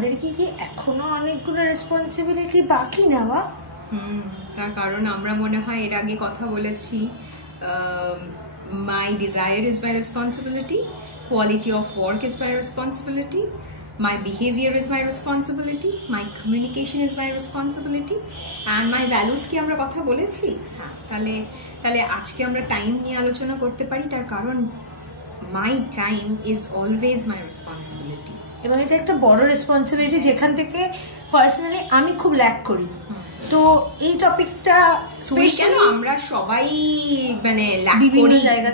আমাদেরকে কি এখনো অনেকগুলো রেসপন্সিবিলিটি বাকি নেওয়া? তার কারণ আমরা মনে হয় এর আগে কথা বলেছি, my desire is my responsibility, quality of work is my responsibility, my behavior is my responsibility, my communication is my responsibility, and my values কি আমরা কথা বলেছি? হ্যাঁ, তাহলে আজকে আমরা টাইম নিয়ে আলোচনা করতে পারি, তার কারণ my time is always my responsibility, এবং এটা একটা বড় রেসপন্সিবিলিটি যেখান থেকে পার্সোনালি আমি খুব ল্যাক করি। তো এই টপিকটা কেন আমরা সবাই মানে বিভিন্ন জায়গা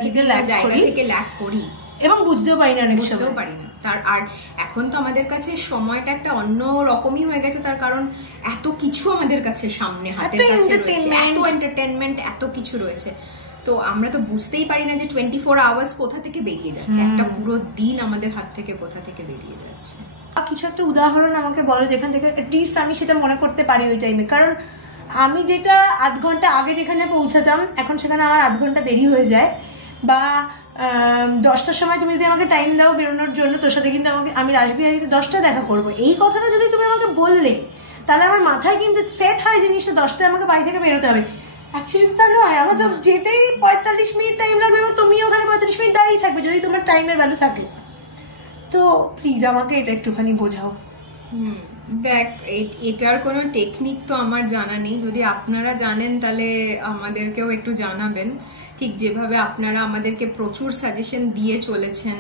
থেকে ল্যাক করি এবং বুঝতেও পারি না, অনেক বুঝতেও পারি না। আর এখন তো আমাদের কাছে সময়টা একটা অন্য রকমই হয়ে গেছে, তার কারণ এত কিছু আমাদের কাছে সামনে হাতের কাছে রয়েছে, এত এন্টারটেনমেন্ট, এত কিছু রয়েছে। তো আমরা তো বুঝতেই পারি না যে 24 আওয়ার্স কোথা থেকে বেরিয়ে যাচ্ছে, একটা পুরো দিন আমাদের হাত থেকে কোথা থেকে বেরিয়ে যাচ্ছে। কিছু একটা উদাহরণ আমাকে বলো যেখান থেকে অ্যাটলিস্ট আমি সেটা মনে করতে পারি ওই টাইমে। কারণ আমি যেটা আধ ঘন্টা আগে যেখানে পৌঁছাতাম, এখন সেখানে আমার আধ ঘন্টা দেরি হয়ে যায়। বা 10টার সময় তুমি যদি আমাকে টাইম দাও বেরোনোর জন্য, তোর সাথে কিন্তু আমি রাসবিহারীতে 10টায় দেখা করবো, এই কথাটা যদি তুমি আমাকে বললে তাহলে আমার মাথায় কিন্তু সেট হয় জিনিসটা 10টায় আমাকে বাড়ি থেকে বেরোতে হবে। অ্যাকচুয়ালি তো তা নয়, আমার তো যেতেই 45 মিনিট টাইম লাগবে এবং তুমি ওখানে 35 মিনিট দাঁড়িয়ে থাকবে যদি তোমার টাইমের ভ্যালু থাকে। তো প্লিজ আমাকে এটা একটুখানি বোঝাও। দেখ, এটার কোনো টেকনিক তো আমার জানা নেই, যদি আপনারা জানেন তাহলে আমাদেরকেও একটু জানাবেন। ঠিক যেভাবে আপনারা আমাদেরকে প্রচুর সাজেশন দিয়ে চলেছেন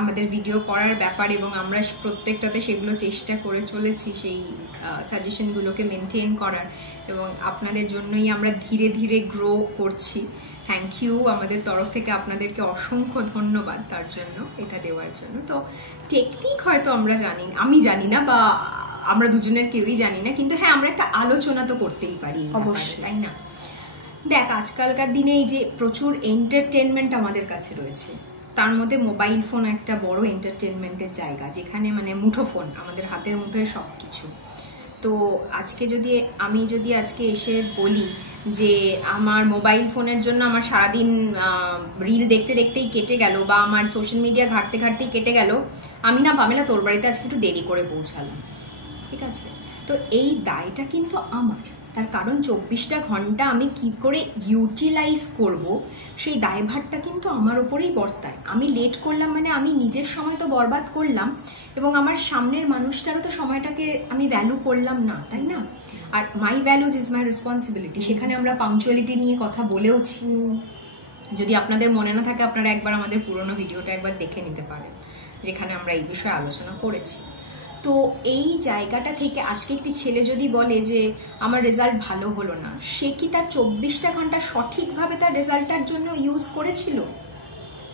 আমাদের ভিডিও করার ব্যাপারে, এবং আমরা প্রত্যেকটাতে সেগুলো চেষ্টা করে চলেছি সেই সাজেশনগুলোকে মেনটেন করার, এবং আপনাদের জন্যই আমরা ধীরে ধীরে গ্রো করছি। থ্যাংক ইউ আমাদের তরফ থেকে, আপনাদেরকে অসংখ্য ধন্যবাদ তার জন্য, এটা দেওয়ার জন্য। তো টেকনিক হয়তো আমি জানি না, বা আমরা দুজনের কেউই জানি না, কিন্তু হ্যাঁ আমরা একটা আলোচনা তো করতেই পারি, অবশ্যই, তাই না? দেখ, আজকালকার দিনে এই যে প্রচুর এন্টারটেনমেন্ট আমাদের কাছে রয়েছে, তার মধ্যে মোবাইল ফোন একটা বড় এন্টারটেনমেন্টের জায়গা, যেখানে মানে মুঠোফোন, আমাদের হাতের মুঠোয় সবকিছু। তো আমি যদি আজকে এসে বলি যে আমার মোবাইল ফোনের জন্য আমার সারাদিন রিল দেখতে দেখতেই কেটে গেল, বা আমার সোশ্যাল মিডিয়া ঘাঁটতে ঘাঁটতেই কেটে গেল, আমি না পামেলা তোর বাড়িতে আজকে একটু দেরি করে পৌঁছালাম, ঠিক আছে? তো এই দায়টা কিন্তু আমার, তার কারণ 24টা ঘন্টা আমি কি করে ইউটিলাইজ করব সেই দায়ভারটা কিন্তু আমার ওপরেই বর্তায়। আমি লেট করলাম মানে আমি নিজের সময় তো বরবাদ করলাম, এবং আমার সামনের মানুষটারও তো সময়টাকে আমি ভ্যালু করলাম না, তাই না? আর মাই ভ্যালুজ ইজ মাই রেসপন্সিবিলিটি, সেখানে আমরা পাংচুয়ালিটি নিয়ে কথা বলেওছি। যদি আপনাদের মনে না থাকে, আপনারা একবার আমাদের পুরোনো ভিডিওটা একবার দেখে নিতে পারেন, যেখানে আমরা এই বিষয়ে আলোচনা করেছি। তো এই জায়গাটা থেকে আজকে একটি ছেলে যদি বলে যে আমার রেজাল্ট ভালো হলো না, সে কি তার 24টা ঘন্টা সঠিকভাবে তার রেজাল্টটার জন্য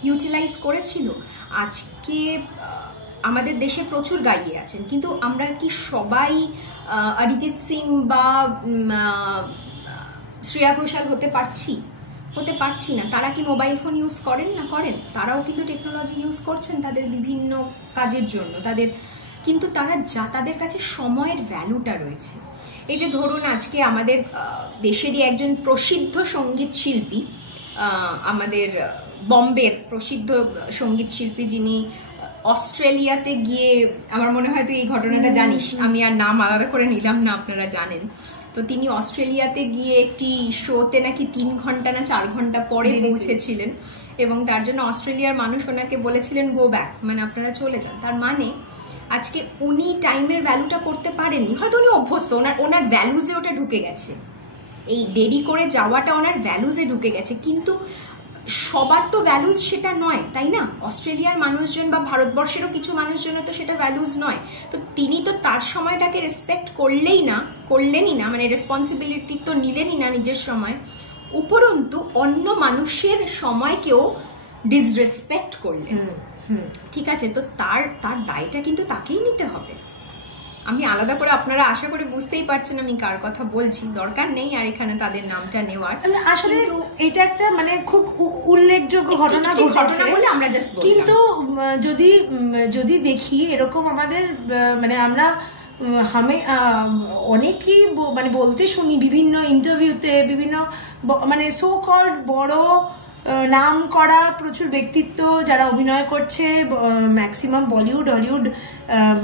ইউটিলাইজ করেছিল? আজকে আমাদের দেশে প্রচুর গাইয়ে আছেন, কিন্তু আমরা কি সবাই অরিজিৎ সিং বা শ্রেয়া ঘোষাল হতে পারছি না। তারা কি মোবাইল ফোন ইউজ করেন না? করেন। তারাও কিন্তু টেকনোলজি ইউজ করছেন তাদের বিভিন্ন কাজের জন্য, কিন্তু তাদের কাছে সময়ের ভ্যালুটা রয়েছে। এই যে ধরুন, আজকে আমাদের দেশেরই একজন প্রসিদ্ধ সঙ্গীত শিল্পী, আমাদের বম্বের প্রসিদ্ধ সঙ্গীত শিল্পী, যিনি অস্ট্রেলিয়াতে গিয়ে, আমার মনে হয় তুই এই ঘটনাটা জানিস, আমি আর নাম আলাদা করে নিলাম না, আপনারা জানেন। তো তিনি অস্ট্রেলিয়াতে গিয়ে একটি শোতে নাকি 3 ঘন্টা না 4 ঘন্টা পরে পৌঁছেছিলেন, এবং তার জন্য অস্ট্রেলিয়ার মানুষ ওনাকে বলেছিলেন গো ব্যাক, মানে আপনারা চলে যান। তার মানে আজকে উনি টাইমের ভ্যালুটা করতে পারেননি, হয়তো উনি অভ্যস্ত, ওনার ভ্যালুজে ওটা ঢুকে গেছে, এই দেরি করে যাওয়াটা ওনার ভ্যালুজে ঢুকে গেছে। কিন্তু সবার তো ভ্যালুজ সেটা নয়, তাই না? অস্ট্রেলিয়ার মানুষজন বা ভারতবর্ষেরও কিছু মানুষজনের তো সেটা ভ্যালুজ নয়। তো তিনি তো তার সময়টাকে রেসপেক্ট করলেনই না, মানে রেসপন্সিবিলিটি তো নিলেনই না নিজের সময়, উপরন্তু অন্য মানুষের সময়কেও ডিসরেসপেক্ট করলেন। ঠিক আছে, তো তার দায়টা কিন্তু তাকেই নিতে হবে। আমি আলাদা করে, আপনারা আশা করে বুঝতেই পারছেন আমি কার কথা বলছি, দরকার নেই আর এখানে তাদের নামটা নেওয়ার। আসলে এটা একটা মানে খুব উল্লেখযোগ্য ঘটনা বলে আমরা জাস্ট, কিন্তু যদি দেখি এরকম আমাদের মানে আমরা অনেকেই মানে বলতে শুনি বিভিন্ন ইন্টারভিউতে, বিভিন্ন মানে সো কল্ড বড় নাম করা প্রচুর ব্যক্তিত্ব যারা অভিনয় করছে, ম্যাক্সিমাম বলিউড, হলিউড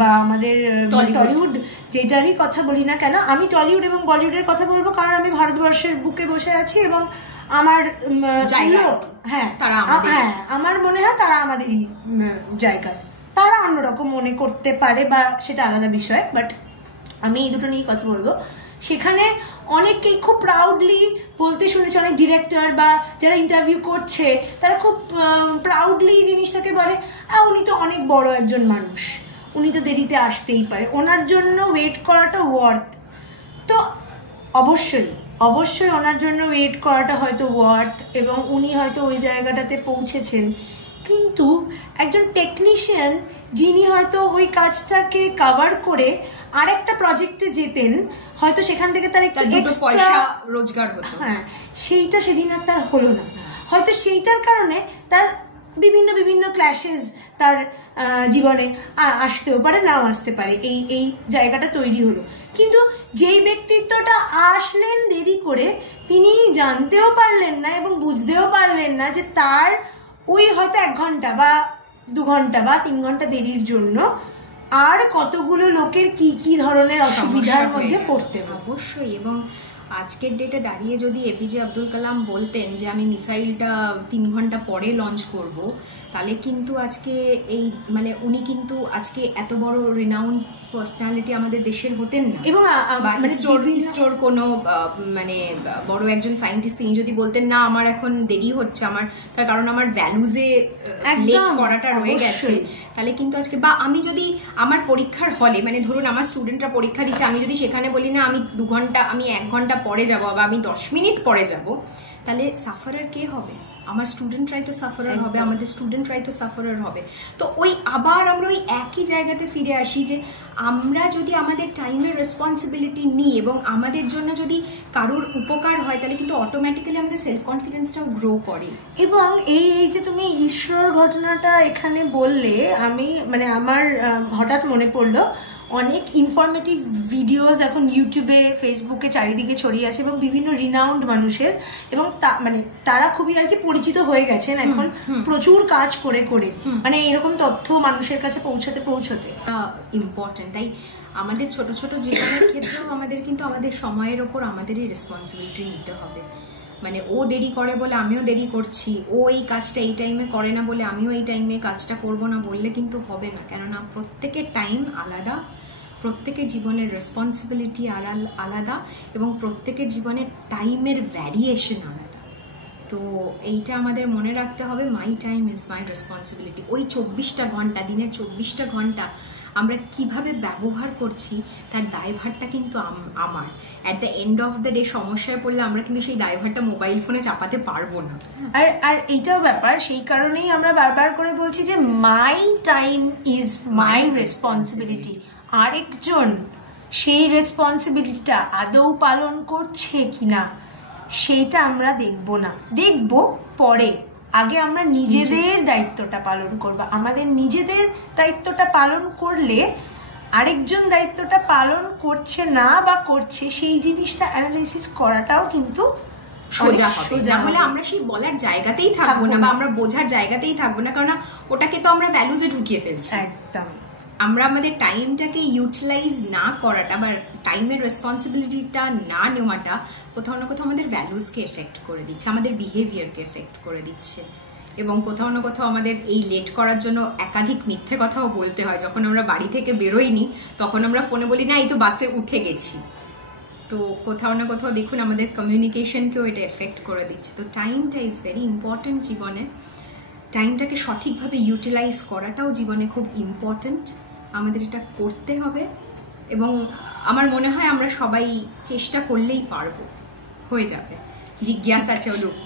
বা আমাদের টলিউড, যেটারই কথা বলি না কেন, আমি টলিউড এবং বলিউডের কথা বলবো কারণ আমি ভারতবর্ষের বুকে বসে আছি এবং আমার লোক, হ্যাঁ আমার মনে হয় তারা আমাদেরই জায়গার। তারা অন্যরকম মনে করতে পারে বা সেটা আলাদা বিষয়, বাট আমি এই দুটো নিয়েই কথা বলবো। সেখানে অনেকেই খুব প্রাউডলি বলতে শুনেছি, অনেক ডিরেক্টর বা যারা ইন্টারভিউ করছে তারা খুব প্রাউডলি জিনিসটাকে বলে উনি তো অনেক বড় একজন মানুষ, উনি তো দেরিতে আসতেই পারে, ওনার জন্য ওয়েট করাটা ওয়ার্থ। তো অবশ্যই অবশ্যই ওনার জন্য ওয়েট করাটা হয়তো ওয়ার্থ এবং উনি হয়তো ওই জায়গাটাতে পৌঁছেছেন, কিন্তু একজন টেকনিশিয়ান যিনি হয়তো ওই কাজটাকে কভার করে আরেকটা প্রজেক্টে যেতেন, হয়তো সেখান থেকে তার একটু পয়সা রোজগার হতো, হ্যাঁ সেইটা সেদিন আর তার হলো না। হয়তো সেইটার কারণে তার বিভিন্ন বিভিন্ন ক্ল্যাশেস তার জীবনে আসতেও পারে, নাও আসতে পারে, এই জায়গাটা তৈরি হলো। কিন্তু যেই ব্যক্তিত্বটা আসলেন দেরি করে, তিনি জানতেও পারলেন না এবং বুঝতেও পারলেন না যে তার ওই হয়তো 1 ঘন্টা বা 2 ঘন্টা বা 3 ঘন্টা দেরির জন্য আর কতগুলো লোকের কি কি ধরনের অসুবিধার মধ্যে পড়তে হবে। অবশ্যই। এবং আজকের ডেটে দাঁড়িয়ে যদি এপিজে আব্দুল কালাম বলতেন যে আমি মিসাইলটা 3 ঘন্টা পরে লঞ্চ করব, তাহলে কিন্তু আজকে এই মানে উনি কিন্তু আজকে এত বড় রিনাউন্ড পার্সোনালিটি আমাদের দেশের হতেন না। এবং ইসরোর কোনো মানে বড় একজন সায়েন্টিস্ট তিনি যদি বলতেন না আমার এখন দেরি হচ্ছে, আমার তার কারণ আমার ভ্যালুজে লেট করাটা রয়ে গেছে, তাহলে কিন্তু আজকে, বা আমি যদি আমার পরীক্ষার হলে মানে ধরুন আমার স্টুডেন্টরা পরীক্ষা দিচ্ছে, আমি যদি সেখানে বলি না আমি 2 ঘন্টা, আমি 1 ঘন্টা পরে যাব বা আমি 10 মিনিট পরে যাব, তাহলে সাফারার কে হবে? আমার স্টুডেন্টরাই তো সাফারার হবে, আমাদের স্টুডেন্টরাই তো সাফারার হবে। তো ওই আবার আমরা ওই একই জায়গাতে ফিরে আসি যে আমরা যদি আমাদের টাইমের রেসপন্সিবিলিটি নিই এবং আমাদের জন্য যদি কারোর উপকার হয়, তাহলে কিন্তু অটোমেটিক্যালি আমাদের সেলফ কনফিডেন্সটাও গ্রো করে। এবং এই যে তুমি ইসরোর ঘটনাটা এখানে বললে, আমি মানে আমার হঠাৎ মনে পড়লো অনেক ইনফরমেটিভ ভিডিওস এখন ইউটিউবে, ফেসবুকে চারিদিকে ছড়িয়ে আছে এবং বিভিন্ন রিনাউন্ড মানুষের, এবং মানে তারা খুবই আর কি পরিচিত হয়ে গেছেন এখন প্রচুর কাজ করে করে, মানে এরকম তথ্য মানুষের কাছে পৌঁছতে ইম্পর্টেন্ট। তাই আমাদের ছোট ছোট জীবনের ক্ষেত্রেও আমাদের কিন্তু আমাদের সময়ের ওপর আমাদেরই রেসপন্সিবিলিটি নিতে হবে। মানে ও দেরি করে বলে আমিও দেরি করছি, ও এই কাজটা এই টাইমে করে না বলে আমিও এই টাইমে কাজটা করব না বললে কিন্তু হবে না। কেননা প্রত্যেকের টাইম আলাদা, প্রত্যেকের জীবনের রেসপন্সিবিলিটি আলাদা এবং প্রত্যেকের জীবনের টাইমের ভ্যারিয়েশন আলাদা। তো এইটা আমাদের মনে রাখতে হবে, my time is my responsibility. ওই 24টা ঘন্টা, দিনের 24টা ঘন্টা আমরা কিভাবে ব্যবহার করছি তার দায়ভারটা কিন্তু আমার। At the end of the day সমস্যায় পড়লে আমরা কিন্তু সেই দায়ভারটা মোবাইল ফোনে চাপাতে পারবো না। আর এইটাও ব্যাপার, সেই কারণেই আমরা বারবার করে বলছি যে my time is my responsibility. আরেকজন সেই রেসপন্সিবিলিটিটা আদৌ পালন করছে কিনা সেইটা আমরা দেখব না, দেখব পরে। আগে আমরা নিজেদের দায়িত্বটা পালন করব। আমাদের নিজেদের দায়িত্বটা পালন করলে আরেকজন দায়িত্বটা পালন করছে না বা করছে সেই জিনিসটা অ্যানালাইসিস করাটাও কিন্তু সোজা হবে। না হলে আমরা সেই বলার জায়গাতেই থাকবো না বা আমরা বোঝার জায়গাতেই থাকবো না, কারণ ওটাকে তো আমরা ভ্যালুজে ঢুকিয়ে ফেলছি। একদম। আমরা আমাদের টাইমটাকে ইউটিলাইজ না করাটা বা টাইমের রেসপন্সিবিলিটিটা না নেওয়াটা কোথাও না কোথাও আমাদের ভ্যালুজকে এফেক্ট করে দিচ্ছে, আমাদের বিহেভিয়ারকে এফেক্ট করে দিচ্ছে। এবং কোথাও না কোথাও আমাদের এই লেট করার জন্য একাধিক মিথ্যে কথাও বলতে হয়। যখন আমরা বাড়ি থেকে বেরোইনি তখন আমরা ফোনে বলি না এই তো বাসে উঠে গেছি। তো কোথাও না কোথাও দেখুন আমাদের কমিউনিকেশনকেও এটা এফেক্ট করে দিচ্ছে। তো টাইমটা ইজ ভেরি ইম্পর্টেন্ট জীবনে। টাইমটাকে সঠিকভাবে ইউটিলাইজ করাটাও জীবনে খুব ইম্পর্টেন্ট। আমাদের এটা করতে হবে এবং আমার মনে হয় আমরা সবাই চেষ্টা করলেই পারবো, হয়ে যাবে। জিজ্ঞাসা চলুক।